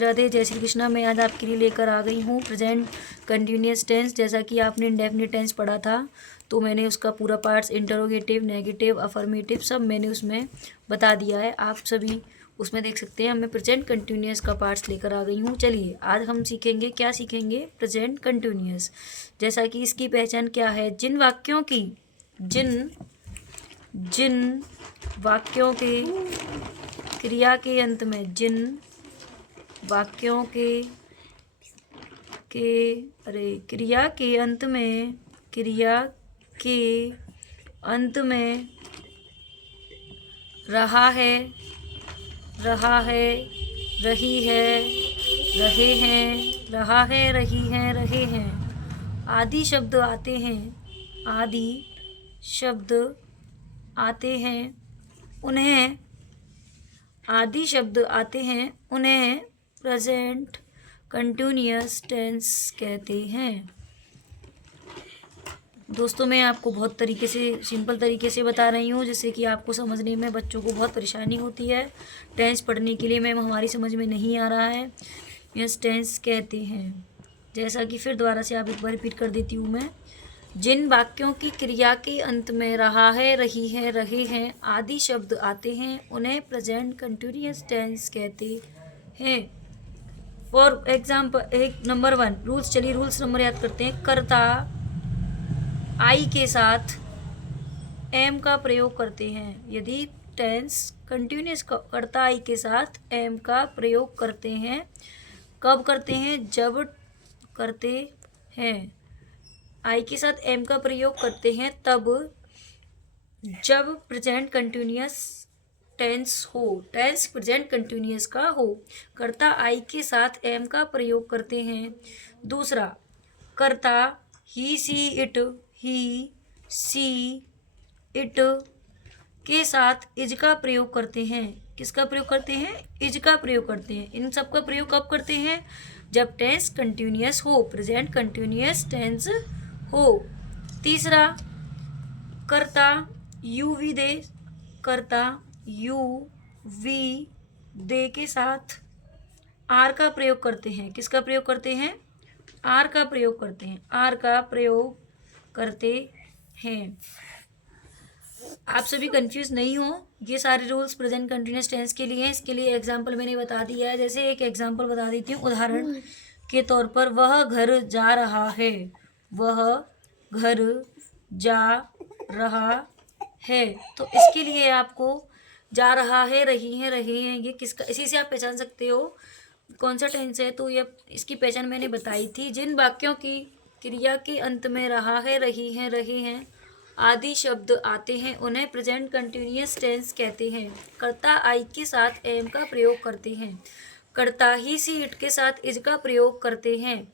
राधे, जय श्री कृष्णा। मैं आज आपके लिए लेकर आ गई हूँ प्रेजेंट कंटिन्यूअस टेंस। जैसा कि आपने इंडेफिनिट टेंस पढ़ा था, तो मैंने उसका पूरा पार्ट्स, इंटरोगेटिव, नेगेटिव, अफर्मेटिव, सब मैंने उसमें बता दिया है। आप सभी उसमें देख सकते हैं। मैं प्रेजेंट कंटिन्यूअस का पार्ट्स लेकर आ गई हूँ। चलिए आज हम सीखेंगे, क्या सीखेंगे? Present continuous. जैसा कि इसकी पहचान क्या है? जिन वाक्यों के क्रिया के अंत में, जिन वाक्यों के क्रिया के अंत में रहा है, रही है, रहे हैं, रहा है, रही हैं, रहे हैं, आदि शब्द आते हैं, उन्हें प्रेजेंट कंटिन्यूअस टेंस कहते हैं। दोस्तों, मैं आपको बहुत तरीके से, सिंपल तरीके से बता रही हूँ, जिससे कि आपको समझने में बच्चों को बहुत परेशानी होती है। टेंस पढ़ने के लिए मैम हमारी समझ में नहीं आ रहा है, यस टेंस कहते हैं। जैसा कि फिर दोबारा से आप एक बार रिपीट कर देती हूँ मैं। जिन वाक्यों की क्रिया के अंत में रहा है, रही है, रहे हैं आदि शब्द आते हैं, उन्हें प्रेजेंट कंटिन्यूअस टेंस कहते हैं। फॉर एग्जाम्पल, एक नंबर 1 रूल्स। चलिए रूल्स नंबर याद करते हैं। कर्ता आई के साथ एम का प्रयोग करते हैं। यदि टेंस कंटिन्यूअस, कर्ता आई के साथ एम का प्रयोग करते हैं। कब करते हैं? जब करते हैं, आई के साथ एम का प्रयोग करते हैं तब, जब प्रेजेंट कंटिन्यूअस टेंस हो, टेंस प्रेजेंट कंटिन्यूअस का हो। कर्ता आई के साथ एम का प्रयोग करते हैं। दूसरा, कर्ता ही सी इट के साथ इज का प्रयोग करते हैं। किसका प्रयोग करते हैं? इज का प्रयोग करते हैं। इन सब का प्रयोग कब करते हैं? जब टेंस कंटिन्यूअस हो, प्रेजेंट कंटिन्यूअस टेंस हो। तीसरा, कर्ता यू वी दे के साथ आर का प्रयोग करते हैं। किसका प्रयोग करते हैं? आर का प्रयोग करते हैं। आर का प्रयोग करते हैं। आप सभी कंफ्यूज नहीं हो, ये सारे रूल्स प्रेजेंट कंटिन्यूअस टेंस के लिए हैं। इसके लिए एग्जाम्पल मैंने बता दिया है। जैसे एक एग्जाम्पल बता देती हूँ उदाहरण के तौर पर। वह घर जा रहा है, वह घर जा रहा है। तो इसके लिए आपको जा रहा है, रही है, रहे हैं, ये किसका, इसी से आप पहचान सकते हो कौन सा टेंस है। तो ये इसकी पहचान मैंने बताई थी। जिन वाक्यों की क्रिया के अंत में रहा है, रही है, रहे हैं आदि शब्द आते हैं, उन्हें प्रेजेंट कंटिन्यूअस टेंस कहते हैं। कर्ता आई के साथ एम का प्रयोग करते हैं। कर्ता ही सी इट के साथ इज का प्रयोग करते हैं।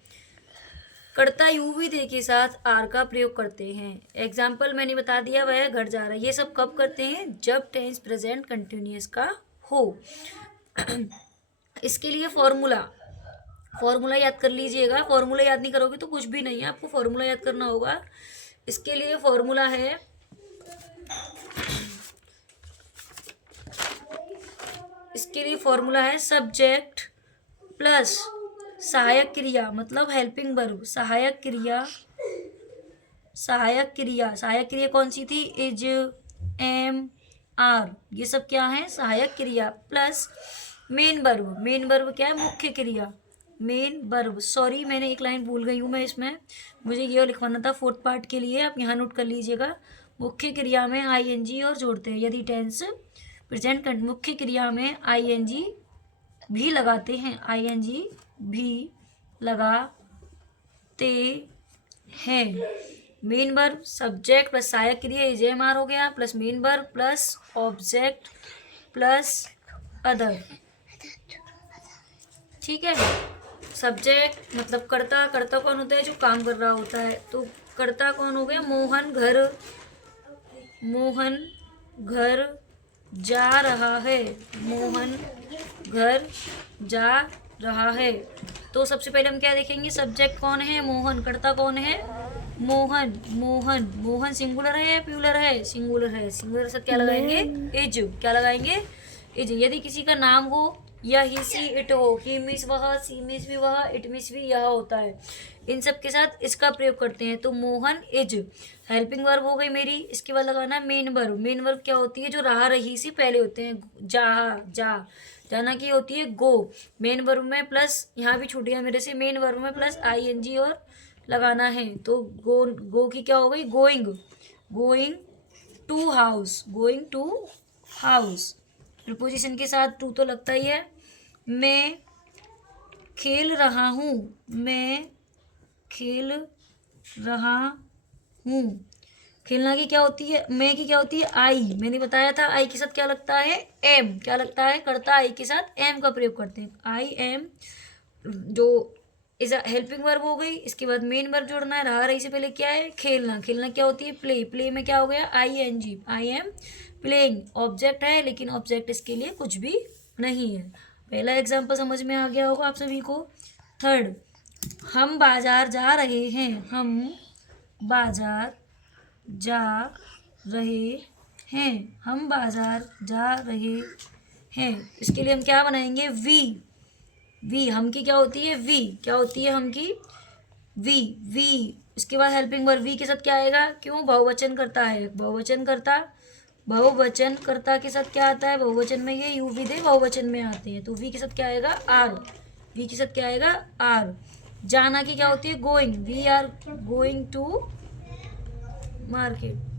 कर्ता यू वी दे के साथ आर का प्रयोग करते हैं। एग्जाम्पल मैंने बता दिया, वह घर जा रहा है। ये सब कब करते हैं? जब टेंस प्रेजेंट कंटिन्यूअस का हो। इसके लिए फॉर्मूला याद कर लीजिएगा। फॉर्मूला याद नहीं करोगे तो कुछ भी नहीं है, आपको फॉर्मूला याद करना होगा। इसके लिए फॉर्मूला है सब्जेक्ट प्लस सहायक क्रिया, मतलब हेल्पिंग वर्ब। सहायक क्रिया कौन सी थी? इज, एम, आर, ये सब क्या है? सहायक क्रिया। प्लस मेन वर्ब क्या है? मुख्य क्रिया। मेन वर्ब, सॉरी मैंने एक लाइन भूल गई हूँ मैं इसमें, मुझे ये लिखवाना था 4th पार्ट के लिए, आप यहाँ नोट कर लीजिएगा। मुख्य क्रिया में आईएनजी और जोड़ते हैं। यदि टेंस प्रेजेंट मुख्य क्रिया में आईएनजी भी लगाते हैं, आईएनजी भी लगाते हैं। मेन वर्ब, सब्जेक्ट प्लस सहायक क्रिया, इज, एम, आर हो गया, plus main verb plus object plus other. ठीक है। सब्जेक्ट मतलब कर्ता कौन होता है? जो काम कर रहा होता है। तो कर्ता कौन हो गया? मोहन घर जा रहा है, मोहन घर जा रहा है। तो सबसे पहले हम क्या देखेंगे? सब्जेक्ट कौन है? मोहन। कर्ता कौन है? मोहन सिंगुलर है या प्लूरल है? सिंगुलर है। सिंगुलर से क्या लगाएंगे? इज। क्या लगाएंगे? इज। यदि किसी का नाम हो या ही सी इट हो, ही मीन्स वह, सी मीन्स भी वह, इट मीन्स भी यह होता है। इन सब के साथ इसका प्रयोग करते हैं। तो मोहन इज हेल्पिंग वर्ब हो गई मेरी। इसके बाद लगाना मेन वर्ब। मेन वर्ब क्या होती है? जो रहा रही से पहले होते हैं। जा, जा, जाना की होती है गो। मेन वर्ब में प्लस, यहाँ भी छूट गया मेरे से, मेन वर्ब में प्लस ING और लगाना है। तो गो, गो की क्या हो गई? Going, going to house, going to house. Preposition के साथ टू तो लगता ही है। मैं खेल रहा हूँ, मैं खेल रहा हूँ। खेलना की क्या होती है? मैं की क्या होती है? आई। मैंने बताया था आई के साथ क्या लगता है? एम। क्या लगता है? करता आई के साथ एम का प्रयोग करते हैं। आई एम जो इज अ हेल्पिंग वर्ब हो गई। इसके बाद मेन वर्ब जोड़ना है। रहा रही से पहले क्या है? खेलना। खेलना क्या होती है? प्ले। प्ले में क्या हो गया? ING, I am playing. Object है लेकिन ऑब्जेक्ट इसके लिए कुछ भी नहीं है। पहला एग्जाम्पल समझ में आ गया होगा आप सभी को। थर्ड, हम बाजार जा रहे हैं, हम बाजार जा रहे हैं, हम बाजार जा रहे हैं। इसके लिए हम क्या बनाएंगे? वी। वी हम की क्या होती है? वी क्या होती है? हम की वी, वी। इसके बाद हेल्पिंग वर्ब वी के साथ क्या आएगा? क्यों? बहुवचन करता है। बहुवचन करता, बहुवचन करता के साथ क्या आता है? बहुवचन में ये यू विधेय बहुवचन में आते हैं। तो वी के साथ क्या आएगा? आर। वी के साथ क्या आएगा? आर। जाना की क्या होती है? Going. We are going to market.